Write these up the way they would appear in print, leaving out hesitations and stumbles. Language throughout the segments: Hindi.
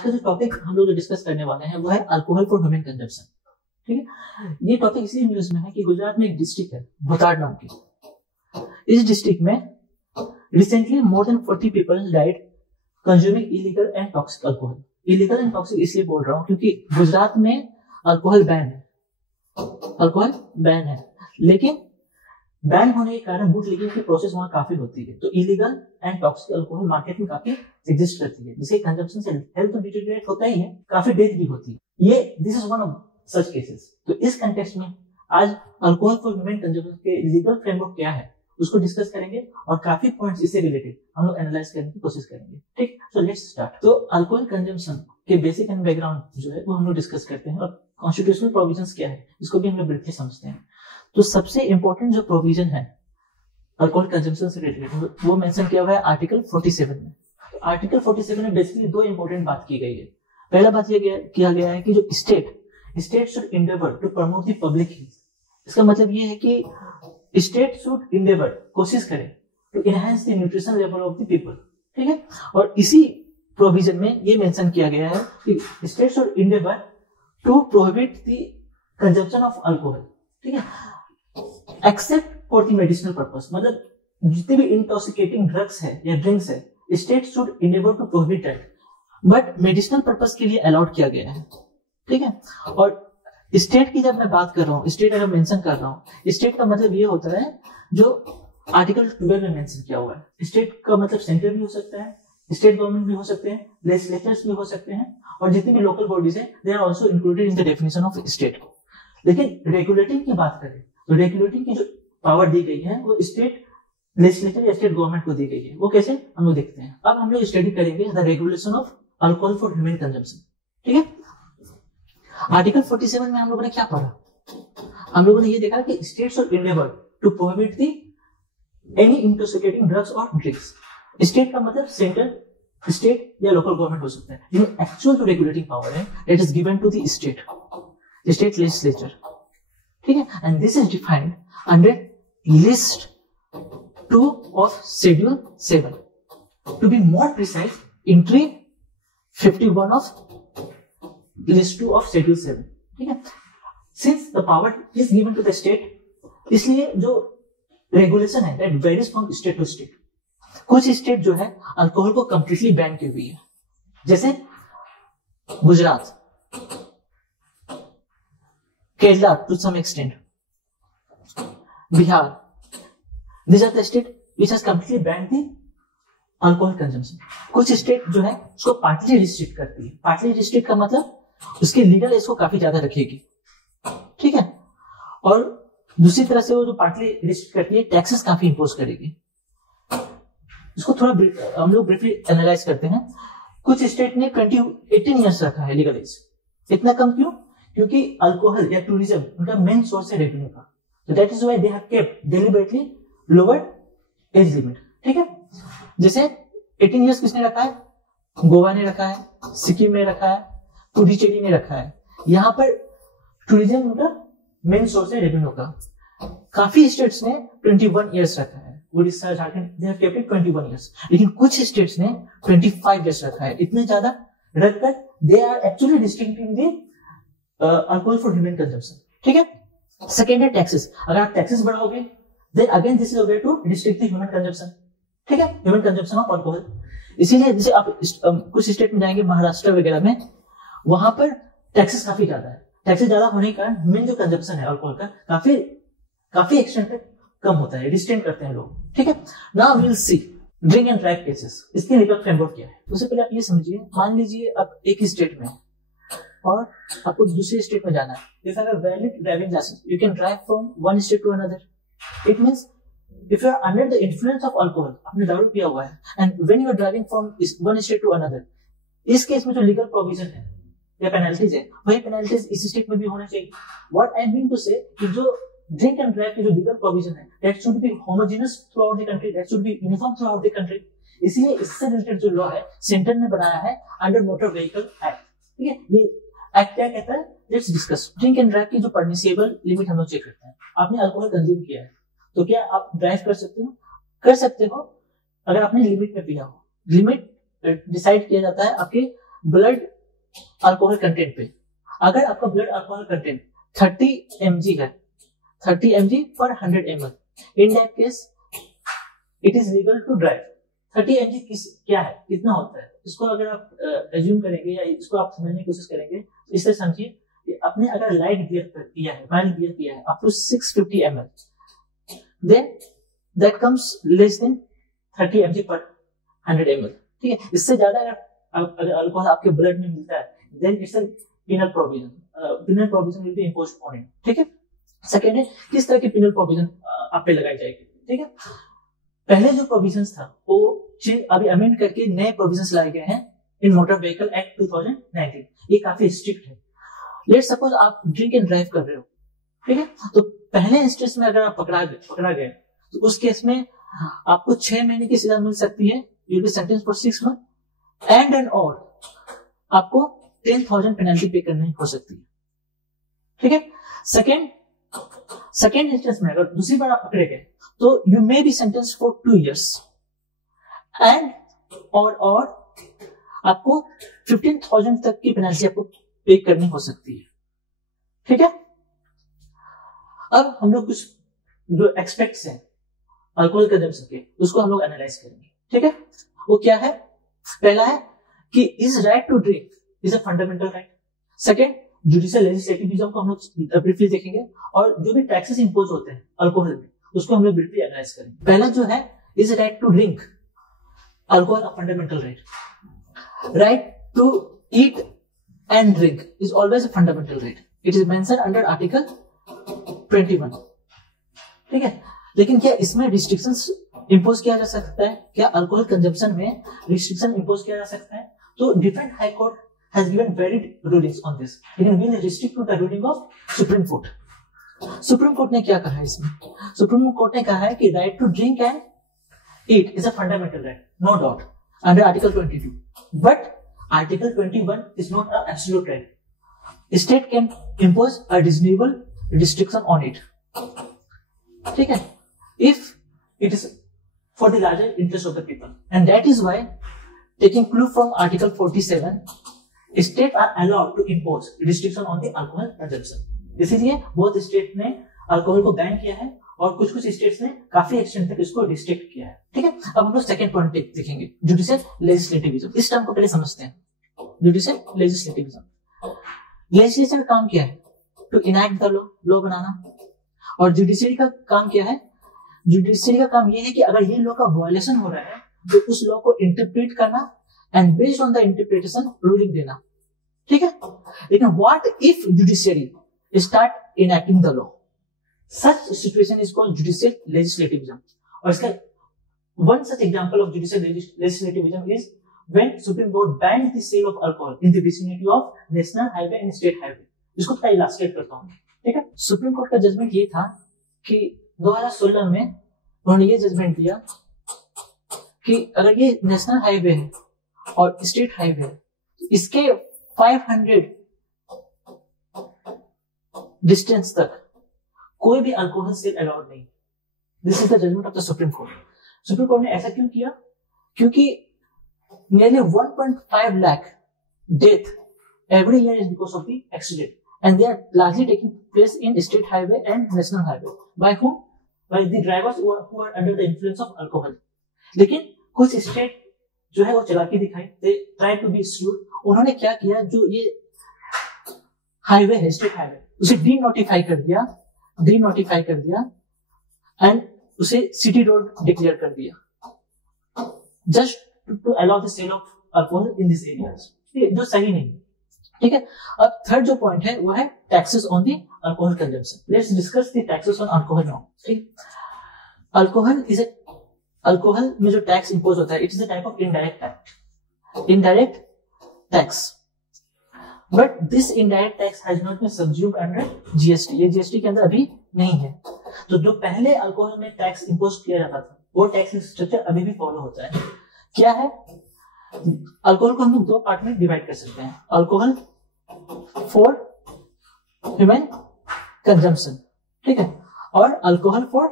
आज का जो टॉपिक हम लोग डिस्कस करने वाले हैं वो है अल्कोहल फॉर ह्यूमन कंजम्पशन। ठीक है, ये टॉपिक इसलिए न्यूज में है कि गुजरात में एक डिस्ट्रिक्ट है भोताड नाम की। इस डिस्ट्रिक्ट में recently more than 40 people died consuming illegal and toxic alcohol. Illegal and toxic इसलिए बोल रहा हूँ क्योंकि गुजरात में अल्कोहल बैन है, लेकिन बैन होने के कारण बूट लीगिंग की प्रोसेस वहां काफी होती है। तो illegal and toxic alcohol market में काफी एग्जिस्ट करती है, जिसके कंजम्पशन से हेल्थ तो डिटेरियोरेट होता ही है, काफी डेथ भी होती है। ये this is one of such cases. तो इस कंटेक्स्ट में आज अल्कोहल फॉर ह्यूमन कंजम्पशन के लीगल फ्रेमवर्क क्या है उसको डिस्कस करेंगे और काफी पॉइंट्स इससे रिलेटेड हम लोग एनालाइज करने की कोशिश करेंगे। ठीक, सो लेट्स स्टार्ट। तो अल्कोहल कंजम्पशन के बेसिक एंड बैकग्राउंड जो है वो हम लोग डिस्कस करते हैं और कॉन्स्टिट्यूशनल प्रोविजंस क्या है इसको भी हम लोग ब्रीफली समझते हैं। तो सबसे इंपॉर्टेंट जो प्रोविजन है अल्कोहल कंजम्पशन से रिलेटेड वो मेंशन किया हुआ है आर्टिकल 47 में। तो आर्टिकल 47 में बेसिकली दो इंपॉर्टेंट बात की गई है। पहला बात ये किया गया है कि जो state should endeavour to promote the public health. इसका मतलब ये है कि स्टेट शुड इंडेवर कोशिश करे to enhance the nutrition level of the people. ठीक है, और इसी प्रोविजन में ये मेंशन किया गया है कि state should endeavour to prohibit the consumption of alcohol. ठीक है, except for the medicinal purpose. मतलब जितने भी इंटॉक्सिकेटिंग ड्रग्स है या ड्रिंक्स है state should enable to prohibit that, but medicinal purpose के लिए अलाउड किया गया है। ठीक है, और स्टेट की जब मैं बात कर रहा हूँ, स्टेट अगर मेंशन कर रहा हूँ, स्टेट का मतलब ये होता है जो आर्टिकल 12 में मेंशन किया हुआ है। स्टेट का मतलब सेंटर भी हो सकता है, स्टेट गवर्नमेंट भी हो सकते हैं, लेजिस्लेचर्स भी हो सकते हैं, और जितनी भी लोकल बॉडीज है they are also included in the definition of state. लेकिन रेगुलेटिंग की बात करें तो रेगुलेटिंग की जो पावर दी गई है वो स्टेट लेजिस्लेचर या स्टेट गवर्नमेंट को दी गई है। वो कैसे हम लोग देखते हैं। अब हम लोग स्टडी करेंगे the regulation of alcohol for human consumption. ठीक है, आर्टिकल 47 में हम लोगों ने क्या पढ़ा? हम लोगों ने ये देखा कि states should enable to prohibit the any intoxicating drugs और ड्रिंक्स। स्टेट का मतलब सेंटर, स्टेट या लोकल गवर्नमेंट हो सकता है, लेकिन एक्चुअल जो रेगुलेटिंग पावर है that is given to the state legislature. ठीक है, and this is defined under list 2 of schedule 7। To be more precise, entry 51 of list 2 of schedule 7। ठीक है, since the power is given to the state, इसलिए जो रेगुलेशन है that varies from state to state. कुछ स्टेट जो है अल्कोहल को कंप्लीटली बैन की हुई है, जैसे Gujarat, Kerala to some extent, Bihar. These are the state which has completely banned the alcohol consumption. कुछ स्टेट जो है उसको पार्टली रिस्ट्रिक्ट करती है। पार्टली रिस्ट्रिक्ट का मतलब उसके लीगल एज को काफी ज्यादा रखेगी। ठीक है, और दूसरी तरह से वो जो पार्टली रिस्ट्रिक्ट करती है टैक्सेस काफी इंपोज करेगी। इसको थोड़ा हम लोग ब्रीफली एनालाइज करते हैं। कुछ स्टेट ने 18 ईयर्स रखा है लीगल एज। इतना कम क्यों? क्योंकि अल्कोहल या टूरिज्म उनका मेन सोर्स है रेवेन्यू का। So that is why they have kept deliberately lowered age limit। ठीक है, जैसे 18 इयर्स किसने रखा है? गोवा ने रखा है, सिक्किम ने रखा है, पुडुचेरी ने रखा है। यहाँ पर टूरिज्म उनका मेन सोर्स है रेवेन्यू का। काफी स्टेट्स ने 21 इयर्स रखा है, Orissa, Jharkhand, they have kept it 21 years. लेकिन कुछ स्टेट्स ने 25 इयर्स रखा है। इतने ज्यादा रखकर they are actually restricting the alcohol for human consumption. ठीक है, सेकेंड है टैक्सेस। अगर आप टैक्सेस बढ़ाओगे then again this is a way to restrict the human consumption. ठीक है, ह्यूमन कंजम्पशन ऑफ अल्कोहल। इसीलिए जैसे आप कुछ स्टेट में जाएंगे, महाराष्ट्र वगैरह में, वहां पर टैक्सेस काफी ज्यादा है। टैक्सेस ज्यादा होने के कारण ह्यूमन जो कंजम्पशन है अल्कोहल का काफी एक्सटेंट तक कम होता है, रिस्ट्रेन करते हैं लोग। ठीक है, now we will see drink and drive cases. इसके लीगल फ्रेमवर्क क्या है? उससे पहले आप ये समझिए, मान लीजिए आप एक ही स्टेट में और आपको दूसरे स्टेट में जाना है। If you have a valid driving license, you can drive from one state to another. It means if you are under the influence of alcohol, आपने दारू पिया हुआ है, and when you are driving from one state to another, इस केस में जो लीगल प्रोविजन है या पेनल्टीज है वही पेनल्टीज इस स्टेट में भी होना चाहिए। What I mean to say कि जो ड्रिंक एंड ड्राइव की जो लीगल प्रोविजन है that should be homogeneous throughout the country, that should be uniform throughout the country। इसलिए इससे रिलेटेड जो लॉ है सेंटर ने बनाया है अंडर मोटर व्हीकल एक्ट। ठीक है, ये एक्ट क्या कहता है? Let's discuss. Drink and drive की जो परमिसिबल लिमिट हम लोग चेक करते हैं। आपने अल्कोहल कंज्यूम किया है तो क्या आप ड्राइव कर सकते हो? कर सकते हो अगर आपने लिमिट में पिया हो। लिमिट डिसाइड किया जाता है आपके ब्लड अल्कोहल कंटेंट पे, अगर आपका ब्लड अल्कोहल कंटेंट 30 mg है, 30 mg पर 100 ml, in that case it is legal to drive. 30 mg क्या है, कितना होता है, इसको अगर आप एज्यूम करेंगे या इसको आप समझने की कोशिश करेंगे तो इससे समझिए कि आपने अगर लाइट बियर पिया है, माइल्ड बियर पिया है up to 650 ml, then that comes less than 30 mg पर 100 ml। ठीक है, इससे ज्यादा अगर अल्कोहल आपके ब्लड में मिलता है then it's a penal provision, penal provision will be imposed on it। ठीक है, सेकेंड है किस तरह की penal provision आप पे लगाई जाएगी। ठीक है, पहले जो प्रोविजंस था वो अभी अमेंड करके नए प्रोविजंस लाए गए हैं इन मोटर व्हीकल एक्ट 2019। ये काफी स्ट्रिक्ट है। लेट सपोज आप ड्रिंक एंड ड्राइव कर रहे हो, ठीक है, तो पहले इंस्टेंस में अगर आप पकड़ा गए तो उस केस में आपको 6 महीने की सजा मिल सकती है, you will be sentenced for 6 month and और आपको 10,000 पेनल्टी पे करनी हो सकती है। ठीक है, सेकेंड इंस्टेंस में अगर दूसरी बार आप पकड़े गए तो you may be sentence for 2 years and और आपको 15,000 तक की पेनल्टी आपको पे करनी हो सकती है। ठीक है, अब हम लोग कुछ जो एक्सपेक्ट्स हैं अल्कोहल कंजम्पशन के उसको हम लोग एनालाइज करेंगे। ठीक है, वो क्या है, पहला है कि is right to drink is a fundamental right. Second, judicial legislativism को हम लोग ब्रीफली देखेंगे और जो भी टैक्सेस इंपोज होते हैं अल्कोहल में उसको हम लोग ब्रीफली एनालाइज करेंगे। पहला जो है is right to drink, alcohol a fundamental right. Right to eat and drink is always a fundamental right, it is mentioned under article 21। ठीक है, लेकिन क्या इसमें रिस्ट्रिक्शंस इंपोज किया जा सकता है, क्या अल्कोहल कंजम्पशन में रिस्ट्रिक्शन इंपोज किया जा सकता है? तो different high court has given varied rulings on this, लेकिन we will restrict to the ruling of Supreme Court। Supreme Court ने क्या कहा है इसमें? Supreme Court ने कहा है कि right to drink and eat is a fundamental right, no doubt, under Article 22, but Article 21 is not an absolute right. State can impose a reasonable restriction on it। ठीक है, if it is for the larger interest of the people, and that is why taking clue from Article 47, state are allowed to impose restriction on the alcohol consumption. इसीलिए बहुत स्टेट ने अल्कोहल को बैन किया है और कुछ स्टेट्स ने काफी एक्सटेंट तक इसको रिस्ट्रिक्ट किया है। ठीक है, अब हम लोग सेकंड पॉइंट देखेंगे, जुडिशियल लेजिस्लेटिविज्म। इस टर्म को पहले समझते हैं। जुडिशियल लेजिस्लेटिविज्म, लेजिस्लेचर का काम क्या है? टू इनैक्ट द लॉ बनाना। और जुडिशियरी का काम क्या है? जुडिशियरी का काम यह है कि अगर ये लॉ का वायलेशन हो रहा है तो उस लॉ को इंटरप्रेट करना and based on the interpretation ruling देना। ठीक है, लेकिन what if judiciary start enacting the law? Such situation is called judicial legislativism। और इसका one such example of judicial legislativism is when Supreme Court banned the sale of alcohol in the vicinity of national highway and state highway। इसको थोड़ा इलास्ट्रेट करता हूँ। ठीक है, सुप्रीम कोर्ट का जजमेंट ये था कि 2016 में उन्होंने ये जजमेंट दिया कि अगर ये नेशनल हाईवे है और स्टेट हाईवे इसके 500 डिस्टेंस तक कोई भी अल्कोहल सेल अलाउड नहीं। This is the judgement of the supreme court. Supreme court ने ऐसा क्यों किया? क्योंकि nearly 1.5 lakh death every year is because of the accident, and they are largely taking place in state highway and national highway. By whom? By the drivers who are under the influence of alcohol. लेकिन कुछ स्टेट जो है वो चालाकी दिखाई, they try to be shrewd। उन्होंने क्या किया, जो ये हाईवे है स्टेट हाईवे उसे डी नोटिफाई कर दिया एंड उसे सिटी रोड डिक्लेयर कर दिया, just to allow the sale of alcohol in this areas, जो सही नहीं। ठीक है, अब थर्ड जो पॉइंट है वो है taxes on the alcohol consumption. Let's discuss the taxes on alcohol now. ठीक, अल्कोहल में जो टैक्स इंपोज होता है it is a type of indirect tax, but this indirect tax has not been subsumed under GST. ये जीएसटी के अंदर अभी नहीं है। तो जो पहले अल्कोहल में टैक्स इंपोज किया जाता था वो टैक्स स्ट्रक्चर अभी भी फॉलो होता है। क्या है? अल्कोहल को हम लोग 2 पार्ट में डिवाइड कर सकते हैं, अल्कोहल फॉर ह्यूमन कंजम्पशन, ठीक है, और अल्कोहल फॉर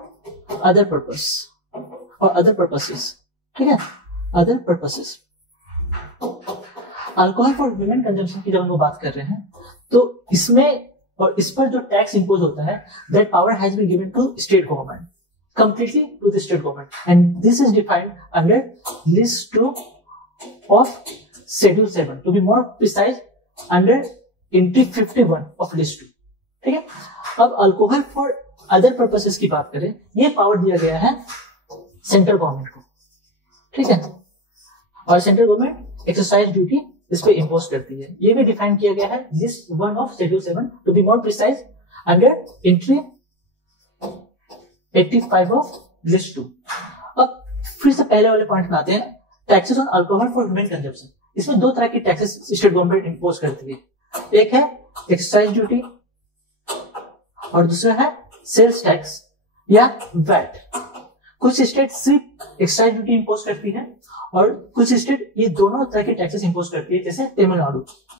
अदर पर्पस और अदर पर्पसेस। ठीक है, other purposes. Alcohol for human consumption की जब हम लोग बात कर रहे हैं तो इसमें और इस पर जो टैक्स इंपोज होता है, that power has been given to state government, completely to the state government, and this is defined under list 2 of schedule 7, to be more precise under entry 51 of list 2. ठीक है, अब अल्कोहल फॉर अदर पर्पसेस की बात करें, ये पावर दिया गया है सेंट्रल गवर्नमेंट को, ठीक है, और सेंट्रल गवर्नमेंट एक्सरसाइज ड्यूटी इस पे इंपोज करती है। ये भी डिफाइन किया गया है list 1 of schedule 7, to be more precise under entry 85 of list 2। अब फिर से पहले वाले पॉइंट में आते हैं, taxes on alcohol for human consumption. इसमें दो तरह की टैक्सेस स्टेट गवर्नमेंट इंपोज करती है, एक है एक्साइज ड्यूटी और दूसरा है सेल्स टैक्स या वैट। कुछ स्टेट सिर्फ एक्साइज ड्यूटी इंपोज करती है और कुछ स्टेट ये दोनों तरह के टैक्सेस इंपोज करती है, जैसे तमिलनाडु।